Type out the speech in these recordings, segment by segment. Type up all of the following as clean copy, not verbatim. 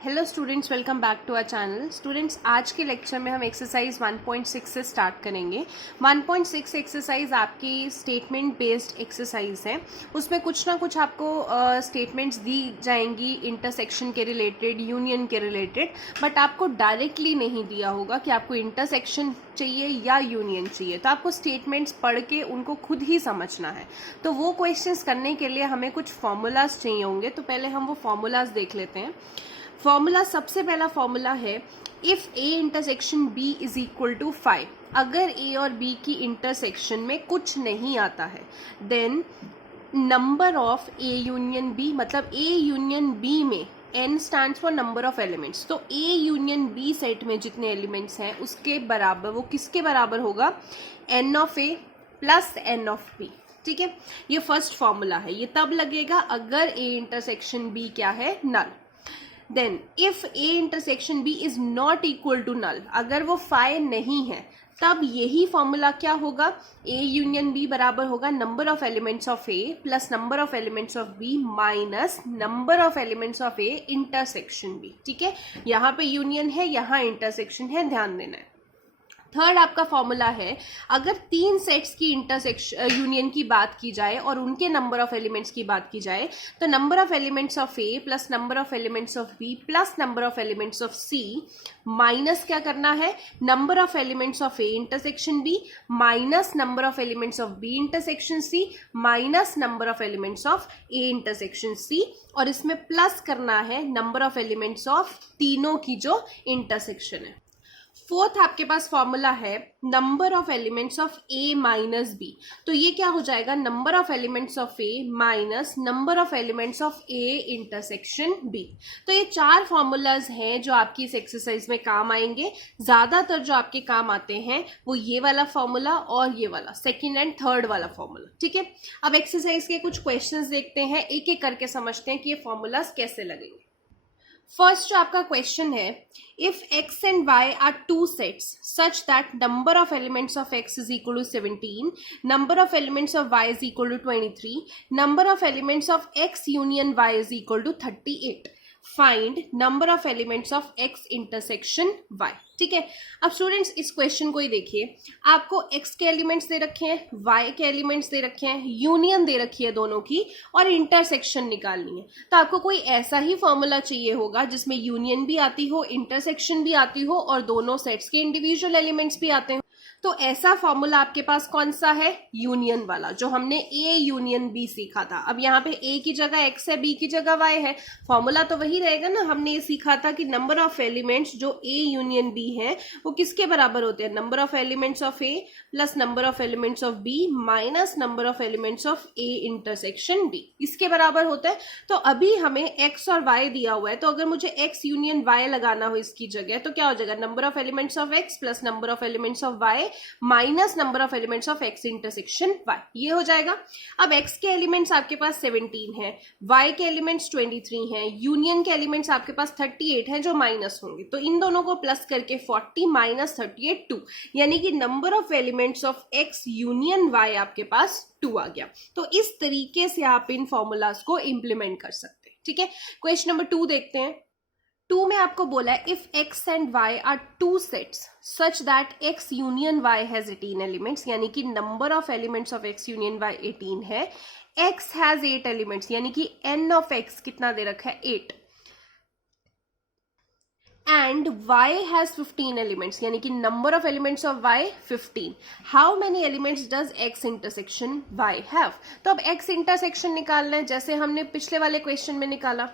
Hello students, welcome back to our channel. Students, आज के lecture में हम एक्सरसाइज 1.6 से स्टार्ट करेंगे। 1.6 एक्सरसाइज आपकी स्टेटमेंट बेस्ड एक्सरसाइज है। उसमें कुछ ना कुछ आपको स्टेटमेंट्स दी जाएंगी इंटरसेक्शन के रिलेटेड, यूनियन के रिलेटेड, बट आपको डायरेक्टली नहीं दिया होगा कि आपको इंटरसेक्शन चाहिए या यूनियन चाहिए। तो आपको स्टेटमेंट्स पढ़ के उनको खुद ही समझना है। तो वो क्वेश्चंस करने के लिए हमें कुछ फॉर्मूलाज चाहिए होंगे। तो पहले हम वो फॉर्मूलाज देख लेते हैं। फॉर्मूला, सबसे पहला फॉर्मूला है if A intersection B is equal to 5। अगर ए और बी की इंटरसेक्शन में कुछ नहीं आता है then number of A union B, मतलब ए यूनियन बी में n stands for number of elements, तो ए यूनियन बी सेट में जितने एलिमेंट्स हैं उसके बराबर, वो किसके बराबर होगा? n of A plus n of B. ठीक है, ये फर्स्ट फॉर्मूला है। ये तब लगेगा अगर ए इंटरसेक्शन बी क्या है? Null. Then if A intersection B is not equal to null, अगर वो 5 नहीं है तब यही फॉर्मूला क्या होगा? ए यूनियन बी बराबर होगा number of elements of A plus number of elements of B minus number of elements of A intersection B. ठीक है, यहाँ पे यूनियन है, यहाँ इंटरसेक्शन है, ध्यान देना है। थर्ड आपका फॉर्मूला है अगर 3 सेट्स की इंटरसेक्शन यूनियन की बात की जाए और उनके नंबर ऑफ एलिमेंट्स की बात की जाए, तो number of elements of A plus number of elements of B plus number of elements of C minus क्या करना है? Number of elements of A intersection B minus number of elements of B intersection C minus number of elements of A intersection C, और इसमें plus करना है number of elements of तीनों की जो इंटरसेक्शन है। फोर्थ आपके पास फॉर्मूला है number of elements of A minus B, तो ये क्या हो जाएगा? Number of elements of A minus number of elements of A intersection B. तो ये 4 फॉर्मूलाज हैं जो आपकी इस एक्सरसाइज में काम आएंगे। ज्यादातर जो आपके काम आते हैं वो ये वाला फॉर्मूला और ये वाला सेकेंड एंड थर्ड वाला फॉर्मूला। ठीक है, अब एक्सरसाइज के कुछ क्वेश्चंस देखते हैं, एक एक करके समझते हैं कि ये फॉर्मूलाज कैसे लगेंगे। फर्स्ट जो आपका क्वेश्चन है, if x and y are 2 sets such that number of elements of x is equal to 17, number of elements of y is equal to 23, number of elements of x union y is equal to 38, find number of elements of x intersection y। ठीक है, अब students इस question को ही देखिए। आपको x के elements they रखे हैं, y के एलिमेंट्स दे रखे हैं, यूनियन दे रखी है दोनों की, और इंटरसेक्शन निकालनी है। तो आपको कोई ऐसा ही फॉर्मूला चाहिए होगा जिसमें यूनियन भी आती हो, इंटरसेक्शन भी आती हो और दोनों सेट्स के इंडिविजुअल एलिमेंट्स भी आते हो। तो ऐसा फॉर्मूला आपके पास कौन सा है? यूनियन वाला, जो हमने ए यूनियन बी सीखा था। अब यहाँ पे ए की जगह x है, बी की जगह y है, फॉर्मूला तो वही रहेगा ना। हमने ये सीखा था कि नंबर ऑफ एलिमेंट्स जो ए यूनियन बी है वो किसके बराबर होते हैं? Number of elements of A plus number of elements of B minus number of elements of A intersection B, इसके बराबर होता है। तो अभी हमें x और y दिया हुआ है, तो अगर मुझे x यूनियन y लगाना हो इसकी जगह, तो क्या हो जाएगा? Number of elements of x plus number of elements of y minus number of elements of x intersection y, ये हो जाएगा। अब x के एलिमेंट्स आपके पास 17 है, y के एलिमेंट्स 23 हैं, यूनियन के एलिमेंट्स आपके पास 38 हैं जो माइनस होंगे। तो इन दोनों को प्लस करके 40 माइनस 38 2, यानी कि number of elements of x union y आपके पास 2 आ गया। तो इस तरीके से आप इन फॉर्मूलाज को इंप्लीमेंट कर सकते हैं। ठीक है, क्वेश्चन नंबर 2 देखते हैं। 2 में आपको बोला है if x and y are 2 sets such that x union y has 18 elements, यानी कि number of elements of x union y 18 है, x हैज 8 एलिमेंट्स, यानी कि n ऑफ x कितना दे रखा है? 8, एंड y हैज 15 एलिमेंट्स, यानी कि number of elements of y 15। How many elements does x intersection y have? तो अब x इंटरसेक्शन निकालना है जैसे हमने पिछले वाले क्वेश्चन में निकाला।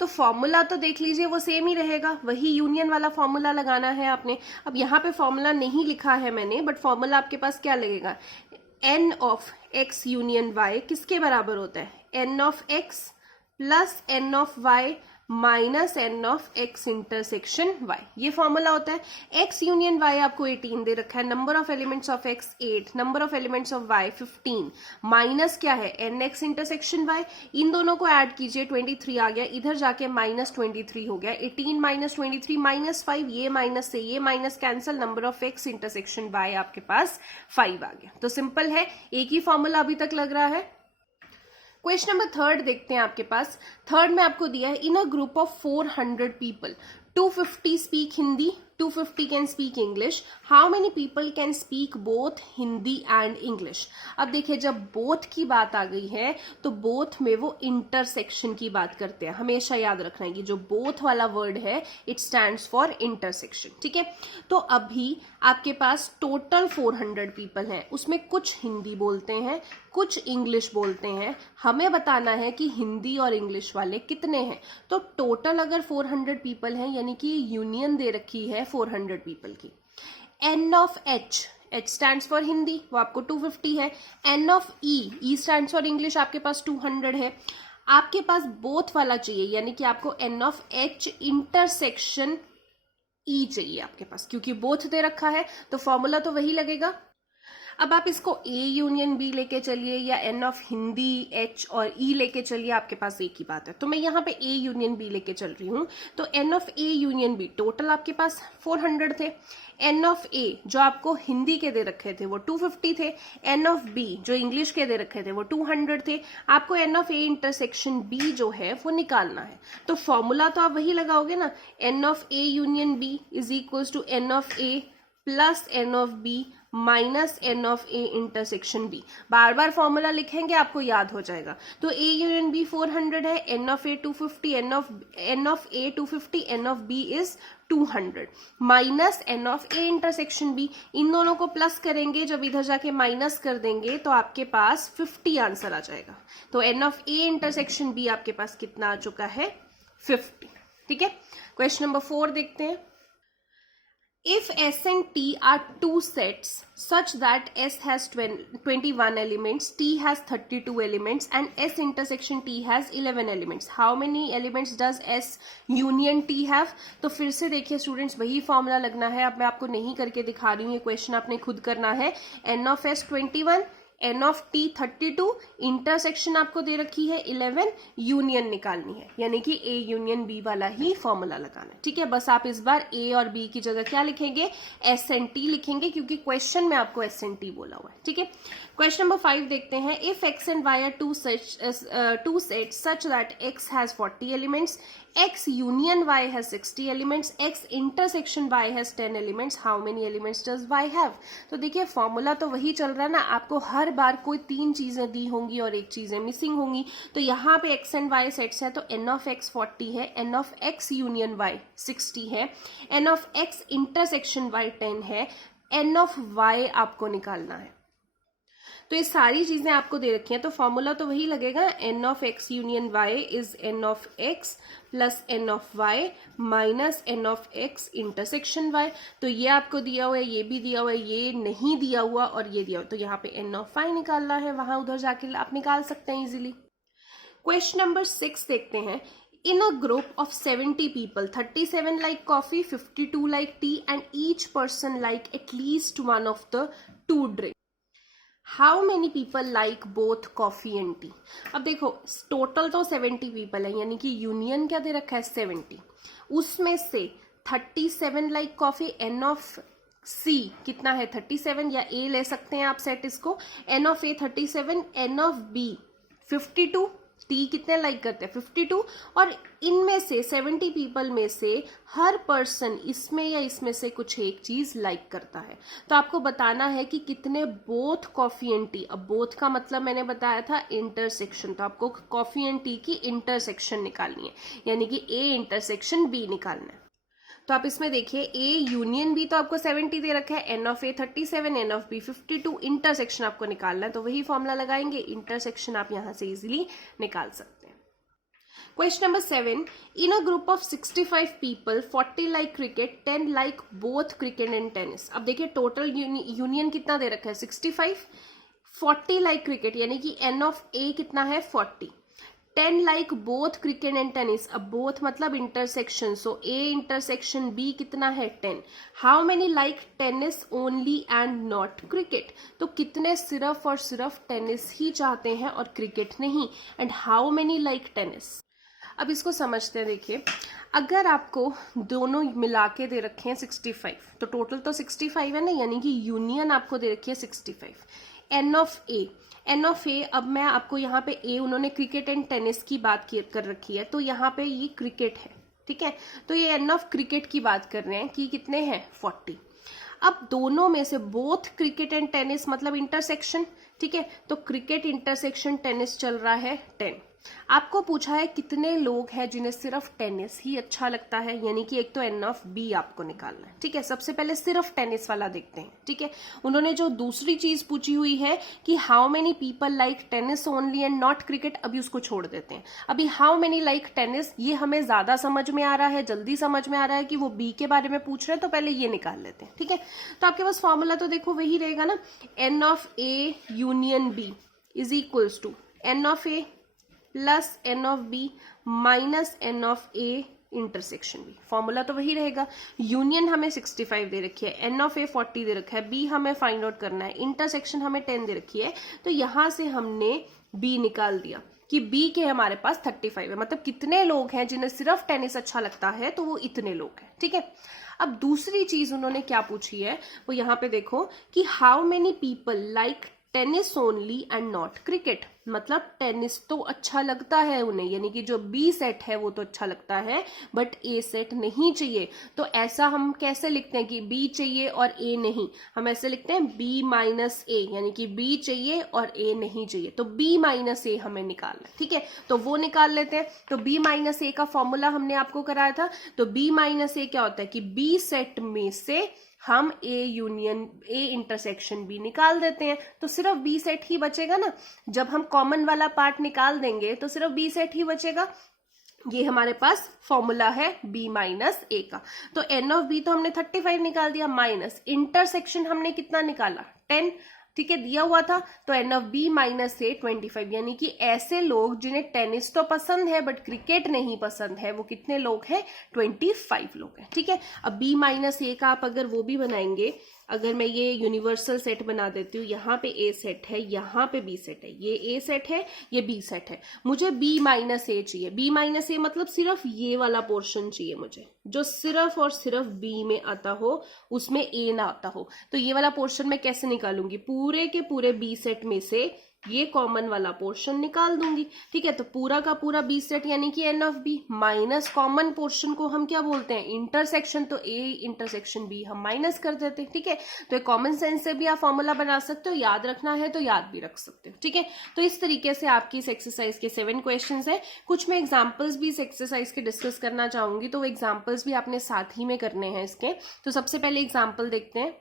तो फॉर्मूला तो देख लीजिए वो सेम ही रहेगा, वही यूनियन वाला फॉर्मूला लगाना है आपने। अब यहाँ पे फॉर्मूला नहीं लिखा है मैंने, बट फॉर्मूला आपके पास क्या लगेगा? n of x union y किसके बराबर होता है? n of x plus n of y minus n of x intersection y, ये फॉर्मूला होता है। x यूनियन y आपको 18 दे रखा है, number of elements of x 8, number of elements of y 15, minus क्या है? nx intersection y। इन दोनों को ऐड कीजिए, 23 आ गया, इधर जाके माइनस 23 हो गया, 18 माइनस 23 माइनस 5, ये माइनस से ये minus cancel, number of x intersection y आपके पास 5 आ गया। तो सिंपल है, एक ही फॉर्मूला अभी तक लग रहा है। क्वेश्चन नंबर थर्ड देखते हैं आपके पास। थर्ड में आपको दिया है in a group of 400 people 250 speak Hindi, 250 can speak English, how many people can speak both Hindi and English. अब देखिए जब बोथ की बात आ गई है तो बोथ में वो इंटरसेक्शन की बात करते हैं, हमेशा याद रखना है कि जो बोथ वाला वर्ड है इट स्टैंड्स फॉर इंटरसेक्शन, ठीक है। तो अभी आपके पास टोटल 400 पीपल हैं, उसमें कुछ हिंदी बोलते हैं कुछ इंग्लिश बोलते हैं, हमें बताना है कि हिंदी और इंग्लिश वाले कितने हैं। तो टोटल अगर 400 पीपल हैं यानी कि यूनियन दे रखी है 400 पीपल की। N of H, H stands for Hindi, वो आपको 250 है। N of E stands for English, आपके पास 200 है। आपके पास बोथ वाला चाहिए यानी कि आपको N of H intersection E चाहिए आपके पास, क्योंकि बोथ दे रखा है तो फॉर्मूला तो वही लगेगा। अब आप इसको ए यूनियन बी लेके चलिए या एन ऑफ हिंदी एच और ई लेके चलिए, आपके पास एक ही बात है। तो मैं यहाँ पे ए यूनियन बी लेके चल रही हूँ, तो N of A union B total आपके पास 400 थे। एन ऑफ ए जो आपको हिंदी के दे रखे थे वो 250 थे। एन ऑफ बी जो इंग्लिश के दे रखे थे वो 200 थे। आपको N of A intersection B जो है वो निकालना है, तो फॉर्मूला तो आप वही लगाओगे ना, N of A union B is equals to N of A plus N of B minus N of A intersection B. बार बार फॉर्मूला लिखेंगे आपको याद हो जाएगा। तो ए यूनियन बी 400 है, N of A 250, n of A 250, n of B is 200 minus N of A intersection B. इन दोनों को प्लस करेंगे, जब इधर जाके माइनस कर देंगे तो आपके पास 50 आंसर आ जाएगा। तो N of A intersection B आपके पास कितना आ चुका है, 50, ठीक है। क्वेश्चन नंबर 4 देखते हैं। If S and T are two sets such that S has 21 elements, T has 32 elements and S intersection T has 11 elements, how many elements does S union T have? तो फिर से देखिए students वही formula लगना है। अब मैं आपको नहीं करके दिखा रही हूँ, ये क्वेश्चन आपने खुद करना है। N of S 21, N of T 32, intersection आपको दे रखी है 11, यूनियन निकालनी है यानी कि ए यूनियन बी वाला ही फॉर्मूला लगाना है, ठीक है। बस आप इस बार ए और बी की जगह क्या लिखेंगे, एस एन टी लिखेंगे, क्योंकि क्वेश्चन में आपको एस एन टी बोला हुआ है, ठीक है। क्वेश्चन नंबर 5 देखते हैं। If X and Y are two set such that X has 40 elements, X union Y has 60 elements, X intersection Y has 10 elements, how many elements does Y have? तो देखिए formula तो वही चल रहा है ना, आपको हर बार कोई 3 चीजें दी होंगी और एक चीजें मिसिंग होंगी। तो यहाँ पे X एंड Y सेट्स है, तो N ऑफ X 40 है, N of X union Y 60 है, N of X intersection Y 10 है, N ऑफ Y आपको निकालना है। तो ये सारी चीजें आपको दे रखी हैं, तो फॉर्मूला तो वही लगेगा, N of X union Y is N of X plus N of Y minus N of X intersection Y. तो ये आपको दिया हुआ है, ये भी दिया हुआ है, ये नहीं दिया हुआ और ये दिया हुआ, तो यहाँ पे एन ऑफ वाई निकालना है, वहां उधर जाके आप निकाल सकते हैं इजीली। क्वेश्चन नंबर 6 देखते हैं। In a group of 70 people, 37 like coffee, 52 like tea, and each person like at least one of the two drinks. How many people like both coffee and tea? अब देखो total तो 70 people है, यानी कि union क्या दे रखा है 70, उसमें से 37 लाइक कॉफी, एन ऑफ सी कितना है 37, या ए ले सकते हैं आप सेट इसको, N of A 37, N of B 52, T कितने लाइक करते हैं 52, और इनमें से 70 पीपल में से हर पर्सन इसमें या इसमें से कुछ एक चीज लाइक करता है। तो आपको बताना है कि कितने बोथ कॉफी एंड टी। अब बोथ का मतलब मैंने बताया था इंटरसेक्शन, तो आपको कॉफी एंड टी की इंटरसेक्शन निकालनी है, यानी कि ए इंटरसेक्शन बी निकालना है। तो आप इसमें देखिए ए यूनियन बी तो आपको 70 दे रखा है, N of A 37, N of B 52, intersection आपको निकालना है, तो वही फॉर्मूला लगाएंगे, इंटरसेक्शन आप यहां से इजीली निकाल सकते हैं। Question number 7, in a group of 65 people 40 like cricket, 10 like both cricket and tennis. अब देखिए टोटल यूनियन कितना दे रखा है 65, 40 लाइक क्रिकेट यानी कि एन ऑफ ए कितना है 40, 10 like both cricket and tennis, अब बोथ मतलब intersection, so A intersection B कितना है 10, how many like tennis only and not cricket, तो कितने सिर्फ और सिर्फ टेनिस ही चाहते हैं और क्रिकेट नहीं, and how many like tennis. अब इसको समझते हैं, देखिए अगर आपको दोनों मिला के दे रखे हैं 65, तो टोटल तो 65 है ना, यानी कि यूनियन आपको दे रखी है 65, n of A, n of A, अब मैं आपको यहाँ पे ए, उन्होंने क्रिकेट एंड टेनिस की बात कर रखी है, तो यहाँ पे ये क्रिकेट है, ठीक है। तो ये एन ऑफ क्रिकेट की बात कर रहे हैं कि कितने हैं 40। अब दोनों में से बोथ क्रिकेट एंड टेनिस मतलब इंटरसेक्शन, ठीक है, तो क्रिकेट इंटरसेक्शन टेनिस चल रहा है 10। आपको पूछा है कितने लोग हैं जिन्हें सिर्फ टेनिस ही अच्छा लगता है, यानी कि एक तो एन ऑफ बी आपको निकालना है, ठीक है। सबसे पहले सिर्फ टेनिस वाला देखते हैं, ठीक है। उन्होंने जो दूसरी चीज पूछी हुई है कि how many people like tennis only and not cricket, अभी उसको छोड़ देते हैं। अभी हाउ मेनी लाइक टेनिस ये हमें ज्यादा समझ में आ रहा है, जल्दी समझ में आ रहा है कि वो बी के बारे में पूछ रहे हैं, तो पहले ये निकाल लेते हैं, ठीक है। तो आपके पास फॉर्मूला तो देखो वही रहेगा ना, N of A union B is equals to N of A plus N of B minus N of A intersection B. Formula तो वही रहेगा। यूनियन हमें 65 दे रखी है, एन ऑफ ए 40 दे रखा है, बी हमें फाइंड आउट करना है, इंटरसेक्शन हमें 10 दे रखी है। तो यहां से हमने बी निकाल दिया कि बी के हमारे पास 35 है, मतलब कितने लोग हैं जिन्हें सिर्फ टेनिस अच्छा लगता है, तो वो इतने लोग हैं, ठीक है। अब दूसरी चीज उन्होंने क्या पूछी है, वो यहाँ पे देखो कि how many people like tennis only and not cricket, मतलब टेनिस तो अच्छा लगता है उन्हें, यानी कि जो बी सेट है वो तो अच्छा लगता है बट ए सेट नहीं चाहिए। तो ऐसा हम कैसे लिखते हैं कि बी चाहिए और ए नहीं, हम ऐसे लिखते हैं बी माइनस ए, यानी कि बी चाहिए और ए नहीं चाहिए, तो बी माइनस ए हमें निकालना है, ठीक है। तो वो निकाल लेते हैं। तो बी माइनस ए का फॉर्मूला हमने आपको कराया था, तो बी माइनस ए क्या होता है कि बी सेट में से हम A union A intersection B निकाल देते हैं, तो सिर्फ बी सेट ही बचेगा ना। जब हम कॉमन वाला पार्ट निकाल देंगे तो सिर्फ बी सेट ही बचेगा। ये हमारे पास फॉर्मूला है बी माइनस ए का। तो एन ऑफ बी तो हमने 35 निकाल दिया, माइनस इंटरसेक्शन हमने कितना निकाला 10, ठीक है, दिया हुआ था। तो एन ऑफ बी माइनस ए 25, यानी कि ऐसे लोग जिन्हें टेनिस तो पसंद है बट क्रिकेट नहीं पसंद है, वो कितने लोग हैं 25 लोग हैं, ठीक है। अब बी माइनस ए का आप अगर वो भी बनाएंगे, अगर मैं ये यूनिवर्सल सेट बना देती हूँ, यहाँ पे ए सेट है, यहाँ पे बी सेट है, ये ए सेट है, ये बी सेट है, मुझे बी माइनस ए चाहिए। बी माइनस ए मतलब सिर्फ ये वाला पोर्शन चाहिए मुझे, जो सिर्फ और सिर्फ बी में आता हो, उसमें ए ना आता हो। तो ये वाला पोर्शन मैं कैसे निकालूंगी, पूरे के पूरे बी सेट में से ये कॉमन वाला पोर्शन निकाल दूंगी, ठीक है। तो पूरा का पूरा बी सेट यानी कि N of B minus common portion को हम क्या बोलते हैं इंटरसेक्शन, तो ए इंटरसेक्शन बी हम माइनस कर देते हैं, ठीक है। तो एक कॉमन सेंस से भी आप फॉर्मूला बना सकते हो, याद रखना है तो याद भी रख सकते हो, ठीक है। तो इस तरीके से आपकी इस एक्सरसाइज के 7 क्वेश्चन है। कुछ मैं एग्जाम्पल्स भी इस एक्सरसाइज के डिस्कस करना चाहूंगी, तो वो एग्जाम्पल्स भी आपने साथ ही में करने हैं इसके। तो सबसे पहले एग्जाम्पल देखते हैं।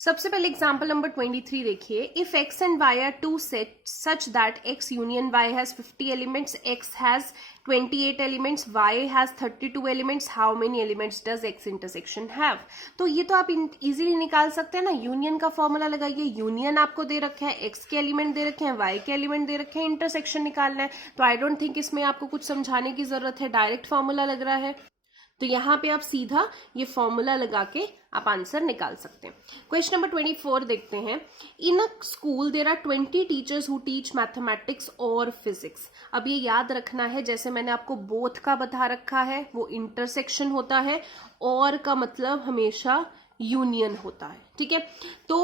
सबसे पहले एग्जाम्पल नंबर 23 देखिए, if x and y are two set such that x union y has 50 elements, x has 28 elements, y has 32 elements, how many elements does x intersection have. तो ये तो आप इजीली निकाल सकते हैं ना, यूनियन का फॉर्मूला लगाइए। यूनियन आपको दे रखा है, x के एलिमेंट दे रखे हैं, y के एलिमेंट दे रखे हैं, इंटरसेक्शन निकालना है। तो आई डोंट थिंक इसमें आपको कुछ समझाने की जरूरत है, डायरेक्ट फॉर्मूला लग रहा है। तो यहाँ पे आप सीधा ये फॉर्मूला लगा के आप आंसर निकाल सकते हैं। क्वेश्चन नंबर 24 देखते हैं। In a school there are 20 teachers who teach mathematics और फिजिक्स। अब ये याद रखना है, जैसे मैंने आपको बोथ का बता रखा है, वो इंटरसेक्शन होता है, और का मतलब हमेशा यूनियन होता है, ठीक है। तो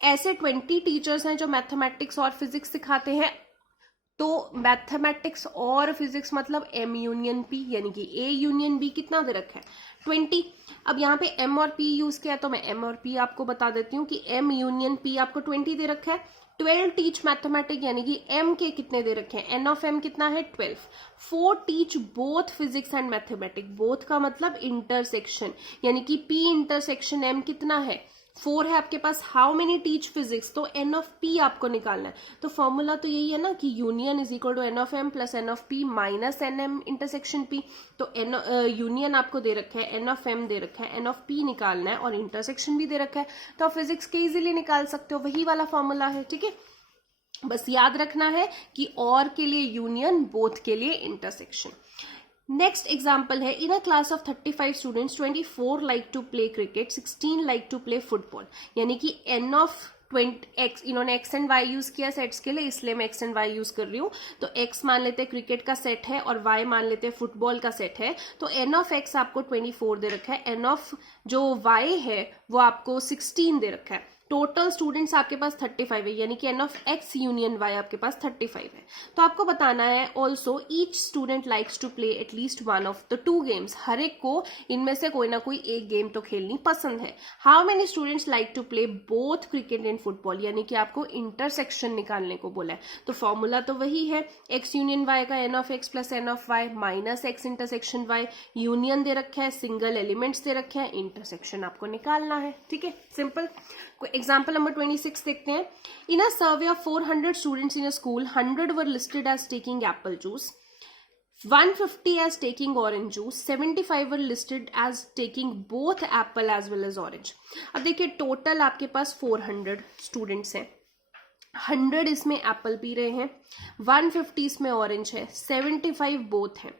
ऐसे 20 टीचर्स हैं जो मैथमेटिक्स और फिजिक्स सिखाते हैं। तो मैथमेटिक्स और फिजिक्स मतलब एम यूनियन पी, यानी कि ए यूनियन बी कितना दे रखा है 20। अब यहाँ पे एम और पी यूज किया, तो मैं एम और पी आपको बता देती हूँ कि एम यूनियन पी आपको 20 दे रखा है। 12 टीच मैथमेटिक्स, यानी कि एम के कितने दे रखे हैं, एन ऑफ एम कितना है 12। 4 teach both physics and mathematics, both का मतलब इंटरसेक्शन, यानी कि पी इंटरसेक्शन एम कितना है 4 है आपके पास। हाउ मेनी टीच फिजिक्स, तो एन ऑफ पी आपको निकालना है। तो फॉर्मूला तो यही है ना कि union is equal to N of M plus N of P minus N M intersection P. तो एन यूनियन आपको दे रखा है, एन ऑफ एम दे रखा है, एन ऑफ पी निकालना है, और इंटरसेक्शन भी दे रखा है। तो आप फिजिक्स के इजीली निकाल सकते हो, वही वाला फॉर्मूला है, ठीक है। बस याद रखना है कि और के लिए यूनियन, बोथ के लिए इंटरसेक्शन। नेक्स्ट एग्जाम्पल है, in a class of 35 students 24 like to play cricket, 16 like to play football. यानी कि एन ऑफ 20x, इन्होंने x एंड y यूज किया सेट्स के लिए, इसलिए मैं x एंड y यूज कर रही हूँ। तो x मान लेते हैं क्रिकेट का सेट है और y मान लेते हैं फुटबॉल का सेट है। तो n ऑफ x आपको 24 दे रखा है, n ऑफ जो y है वो आपको 16 दे रखा है। टोटल स्टूडेंट्स आपके पास 35 है, यानी कि N of X union Y आपके पास 35 है। तो आपको बताना है also each student likes to play at least one of the two games, हर एक को इनमें से कोई ना कोई एक गेम तो खेलनी पसंद है। How many students like to play both cricket and football, यानी कि आपको इंटरसेक्शन निकालने को बोला है। तो फॉर्मूला तो वही है, एक्स यूनियन वाई का n of X plus N of Y minus X intersection Y, union दे रखा है, सिंगल एलिमेंट्स दे रखे हैं, इंटरसेक्शन आपको निकालना है। ठीक है, सिंपल। एग्जाम्पल नंबर 26 देखते हैं। In a survey of 400 students in a school, 100 were listed as taking apple juice, 150 as taking orange juice, 75 were listed as taking both apple as well as orange। अब देखिए total आपके पास 400 students हैं, 100 इसमें Apple P रहे हैं, 150 इसमें orange है, 75 बोथ हैं।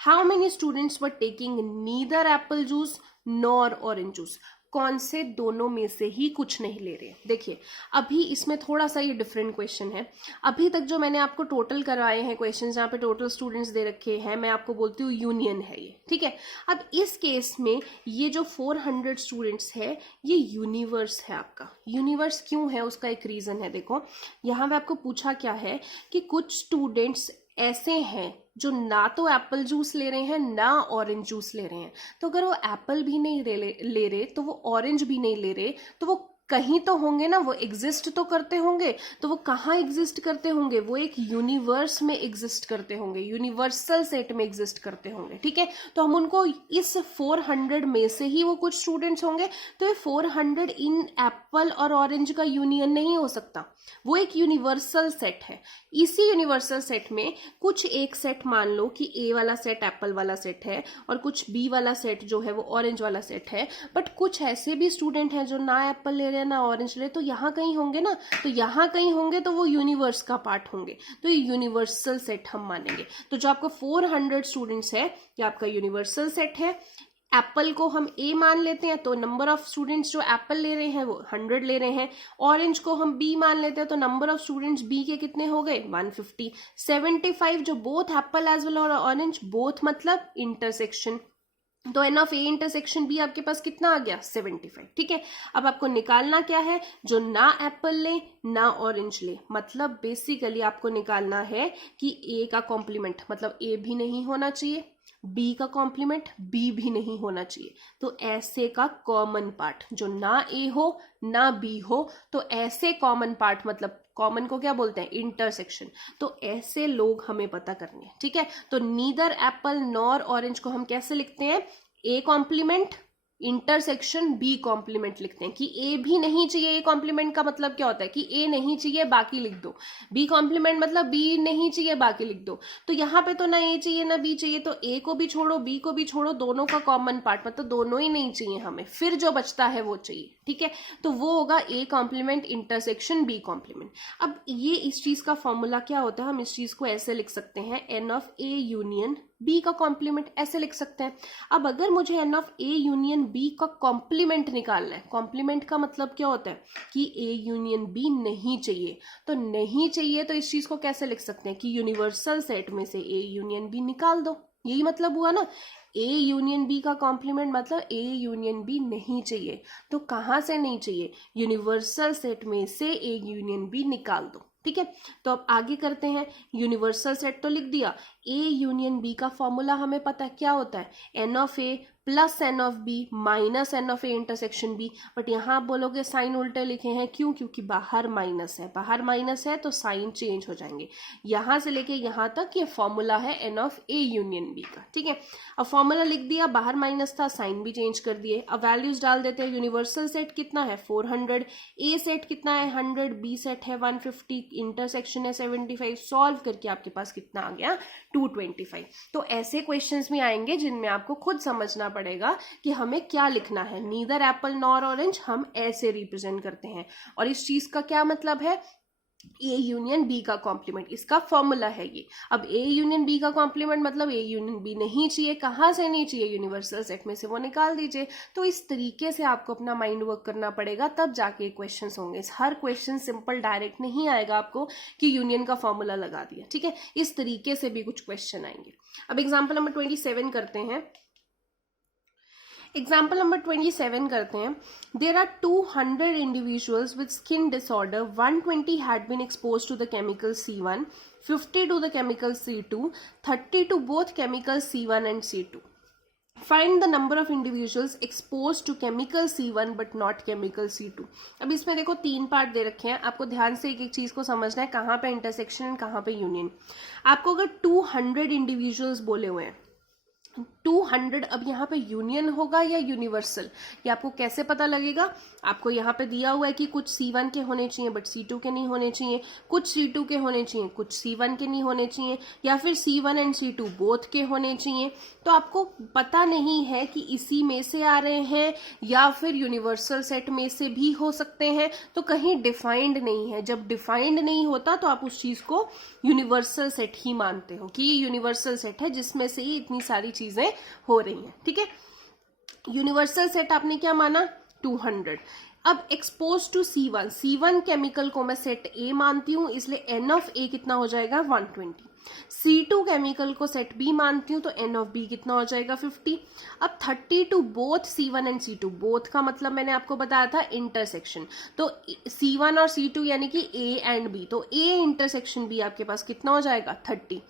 How many students were taking neither Apple juice nor orange juice, कौन से दोनों में से ही कुछ नहीं ले रहे। देखिए अभी इसमें थोड़ा सा ये डिफरेंट क्वेश्चन है। अभी तक जो मैंने आपको टोटल करवाए हैं क्वेश्चन जहाँ पे टोटल स्टूडेंट्स दे रखे हैं, मैं आपको बोलती हूँ यूनियन है ये। ठीक है, अब इस केस में ये जो 400 स्टूडेंट्स है ये यूनिवर्स है आपका। यूनिवर्स क्यों है उसका एक रीजन है। देखो यहाँ पे आपको पूछा क्या है कि कुछ स्टूडेंट्स ऐसे हैं जो ना तो एप्पल जूस ले रहे हैं ना ऑरेंज जूस ले रहे हैं। तो अगर वो एप्पल भी नहीं ले रहे तो वो ऑरेंज भी नहीं ले रहे, तो वो कहीं तो होंगे ना, वो एग्जिस्ट तो करते होंगे। तो वो कहाँ एग्जिस्ट करते होंगे, वो एक यूनिवर्स में एग्जिस्ट करते होंगे, यूनिवर्सल सेट में एग्जिस्ट करते होंगे। ठीक है, तो हम उनको इस 400 में से ही वो कुछ स्टूडेंट्स होंगे। तो ये 400 इन एप्पल और ऑरेंज का यूनियन नहीं हो सकता, वो एक यूनिवर्सल सेट है। इसी यूनिवर्सल सेट में कुछ एक सेट मान लो कि ए वाला सेट एप्पल वाला सेट है और कुछ बी वाला सेट जो है वो ऑरेंज वाला सेट है, बट कुछ ऐसे भी स्टूडेंट हैं जो ना एप्पल ले रहे हैं ना ऑरेंज ले, तो यहाँ कहीं होंगे ना, तो यहाँ कहीं होंगे तो वो यूनिवर्स का पार्ट होंगे। तो ये यूनिवर्सल सेट हम मानेंगे। तो जो आपको 400 स्टूडेंट्स है ये आपका यूनिवर्सल सेट है। एप्पल को हम ए मान लेते हैं तो नंबर ऑफ स्टूडेंट्स जो एप्पल ले रहे हैं वो 100 ले रहे हैं। ऑरेंज को हम बी मान लेते हैं तो नंबर ऑफ स्टूडेंट्स बी के कितने हो गए 150। 75 जो बोथ एप्पल एज वेल और ऑरेंज, बोथ मतलब इंटरसेक्शन, तो N of A intersection B आपके पास कितना आ गया 75। ठीक है, अब आपको निकालना क्या है, जो ना एप्पल ले ना ऑरेंज ले, मतलब बेसिकली आपको निकालना है कि ए का कॉम्प्लीमेंट, मतलब ए भी नहीं होना चाहिए, बी का कॉम्प्लीमेंट बी भी नहीं होना चाहिए। तो ऐसे का कॉमन पार्ट जो ना ए हो ना बी हो, तो ऐसे कॉमन पार्ट, मतलब कॉमन को क्या बोलते हैं इंटरसेक्शन, तो ऐसे लोग हमें पता करने हैं। ठीक है, तो नीदर एप्पल नॉर ऑरेंज को हम कैसे लिखते हैं, A complement intersection B complement लिखते हैं कि ए भी नहीं चाहिए। ए कॉम्प्लीमेंट का मतलब क्या होता है कि ए नहीं चाहिए बाकी लिख दो, बी कॉम्प्लीमेंट मतलब बी नहीं चाहिए बाकी लिख दो। तो यहाँ पे तो ना ए चाहिए ना बी चाहिए, तो ए को भी छोड़ो बी को भी छोड़ो, दोनों का कॉमन पार्ट मतलब दोनों ही नहीं चाहिए हमें, फिर जो बचता है वो चाहिए। ठीक है, तो वो होगा A complement intersection B complement. अब ये इस चीज का फॉर्मूला क्या होता है, हम इस चीज को ऐसे लिख सकते हैं N of A union B का कॉम्प्लीमेंट, ऐसे लिख सकते हैं। अब अगर मुझे N of A union B का कॉम्प्लीमेंट निकालना है, कॉम्प्लीमेंट का मतलब क्या होता है कि ए यूनियन बी नहीं चाहिए, तो नहीं चाहिए तो इस चीज को कैसे लिख सकते हैं कि यूनिवर्सल सेट में से ए यूनियन बी निकाल दो, यही मतलब हुआ ना। ए यूनियन बी का कॉम्प्लीमेंट मतलब ए यूनियन बी नहीं चाहिए, तो कहाँ से नहीं चाहिए, यूनिवर्सल सेट में से ए यूनियन बी निकाल दो। ठीक है, तो अब आगे करते हैं। यूनिवर्सल सेट तो लिख दिया, ए यूनियन बी का फॉर्मूला हमें पता है क्या होता है, N of A plus N of B minus N of A intersection B. But यहाँ आप बोलोगे साइन उल्टे लिखे हैं, क्यों, क्योंकि बाहर माइनस है, बाहर माइनस है तो साइन चेंज हो जाएंगे। यहाँ से लेके यहाँ तक ये फॉर्मूला है N of A union B का। ठीक है, अब फॉर्मूला लिख दिया, बाहर माइनस था, साइन भी चेंज कर दिए। अब वैल्यूज डाल देते हैं। यूनिवर्सल सेट कितना है 400, ए सेट कितना है 100, बी सेट है 150, इंटरसेक्शन है 75। सॉल्व करके आपके पास कितना आ गया 225। तो ऐसे क्वेश्चंस भी आएंगे जिनमें आपको खुद समझना पड़ेगा कि हमें क्या लिखना है। नीदर एप्पल नॉर ऑरेंज हम ऐसे रिप्रेजेंट करते हैं, और इस चीज का क्या मतलब है, ए यूनियन बी का कॉम्प्लीमेंट, इसका फॉर्मूला है ये। अब ए यूनियन बी का कॉम्प्लीमेंट मतलब ए यूनियन बी नहीं चाहिए, कहाँ से नहीं चाहिए, यूनिवर्सल सेट में से, वो निकाल दीजिए। तो इस तरीके से आपको अपना माइंड वर्क करना पड़ेगा, तब जाके क्वेश्चंस होंगे। हर क्वेश्चन सिंपल डायरेक्ट नहीं आएगा आपको कि यूनियन का फॉर्मूला लगा दिया। ठीक है, इस तरीके से भी कुछ क्वेश्चन आएंगे। अब एग्जाम्पल नंबर 27 करते हैं। एग्जाम्पल नंबर 27 करते हैं। There are 200 individuals with skin disorder, 120 had been expose to the chemical C1, 50 to the chemical C2, 30 to both chemical C1 and C2. Find the number of individuals expose to chemical C1 but not chemical C2. अब इसमें देखो 3 part दे रखे हैं, आपको ध्यान से एक एक चीज को समझना है, कहाँ पे इंटरसेक्शन, कहाँ पे यूनियन. आपको अगर 200 इंडिविजुअल्स बोले हुए हैं, 200, अब यहाँ पे यूनियन होगा या यूनिवर्सल, ये आपको कैसे पता लगेगा? आपको यहाँ पे दिया हुआ है कि कुछ C1 के होने चाहिए बट C2 के नहीं होने चाहिए, कुछ C2 के होने चाहिए कुछ C1 के नहीं होने चाहिए, या फिर C1 एंड C2 बोथ के होने चाहिए. तो आपको पता नहीं है कि इसी में से आ रहे हैं या फिर यूनिवर्सल सेट में से भी हो सकते हैं, तो कहीं डिफाइंड नहीं है. जब डिफाइंड नहीं होता तो आप उस चीज को यूनिवर्सल सेट ही मानते हो कि ये यूनिवर्सल सेट है जिसमें से ही इतनी सारी चीजें हो रही हैं. ठीक है, यूनिवर्सल सेट आपने क्या माना? 200. अब expose to C1, C1 chemical को मैं सेट A मानती हूं, इसलिए N ऑफ A कितना हो जाएगा? 120. C2 केमिकल को सेट B मानती हूं तो N ऑफ B कितना हो जाएगा? 50. अब 30 to both C1 and C2, both का मतलब मैंने आपको बताया था इंटरसेक्शन, तो C1 और C2 यानी कि A एंड B, तो A इंटरसेक्शन B आपके पास कितना हो जाएगा? 30.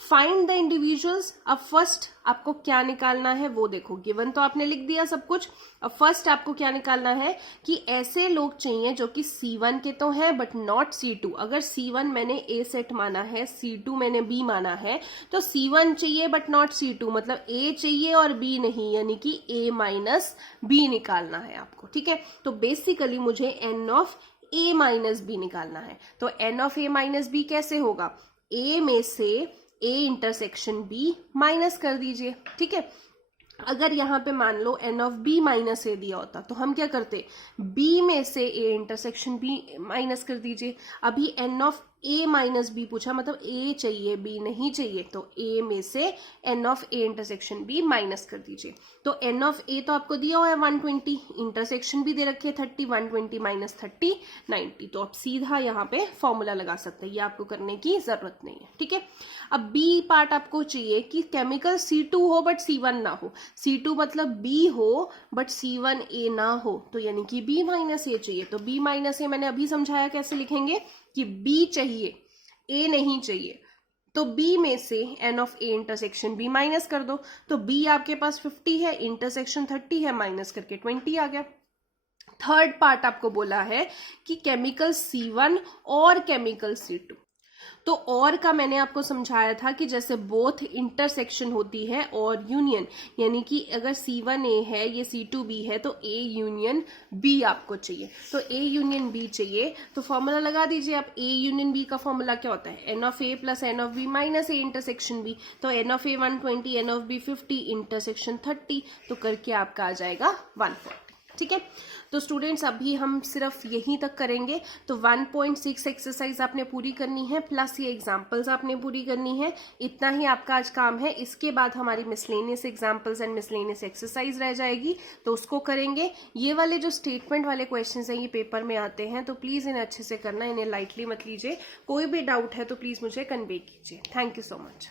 Find the individuals. अब फर्स्ट आपको क्या निकालना है वो देखो, गिवन तो आपने लिख दिया सब कुछ. अब फर्स्ट आपको क्या निकालना है कि ऐसे लोग चाहिए जो कि C1 के तो हैं बट नॉट C2. अगर C1 मैंने A सेट माना है, C2 मैंने B माना है, तो C1 चाहिए बट नॉट C2, मतलब A चाहिए और B नहीं, यानी कि A माइनस B निकालना है आपको. ठीक है, तो बेसिकली मुझे N of A minus B निकालना है. तो N of A minus B कैसे होगा? A में से A इंटरसेक्शन B माइनस कर दीजिए. ठीक है, अगर यहाँ पे मान लो N of B minus A दिया होता तो हम क्या करते? B में से A इंटरसेक्शन B माइनस कर दीजिए. अभी N of A minus B पूछा, मतलब A चाहिए B नहीं चाहिए, तो A में से N of A intersection B minus कर दीजिए. तो N ऑफ A तो आपको दिया हुआ है 120, इंटरसेक्शन भी दे रखी है 30, 120 माइनस 30 90. तो आप सीधा यहाँ पे फॉर्मूला लगा सकते हैं, ये आपको करने की जरूरत नहीं है. ठीक है, अब B पार्ट आपको चाहिए कि केमिकल C2 हो बट C1 ना हो. C2 मतलब B हो बट C1 A ना हो, तो यानी कि B माइनस A चाहिए. तो B माइनस A मैंने अभी समझाया कैसे लिखेंगे कि B चाहिए A नहीं चाहिए, तो B में से N of A intersection B minus कर दो. तो B आपके पास 50 है, इंटरसेक्शन 30 है, माइनस करके 20 आ गया. थर्ड पार्ट आपको बोला है कि केमिकल C1 और केमिकल C2, तो और का मैंने आपको समझाया था कि जैसे बोथ इंटरसेक्शन होती है और यूनियन, यानी कि अगर C1 A है, ये C2 B है, तो A यूनियन B आपको चाहिए. तो A यूनियन B चाहिए, तो फॉर्मूला लगा दीजिए आप. A यूनियन B का फॉर्मूला क्या होता है? N of A plus N of B minus A intersection B. तो N of A 120, N of B 50, intersection 30, तो करके आपका आ जाएगा 140. ठीक है, तो स्टूडेंट्स अभी हम सिर्फ यहीं तक करेंगे. तो 1.6 एक्सरसाइज आपने पूरी करनी है, प्लस ये एग्जाम्पल्स आपने पूरी करनी है. इतना ही आपका आज काम है. इसके बाद हमारी miscellaneous examples and miscellaneous exercise रह जाएगी, तो उसको करेंगे. ये वाले जो स्टेटमेंट वाले क्वेश्चंस हैं ये पेपर में आते हैं, तो प्लीज इन्हें अच्छे से करना, इन्हें लाइटली मत लीजिए. कोई भी डाउट है तो प्लीज मुझे कन्वे कीजिए. Thank you so much.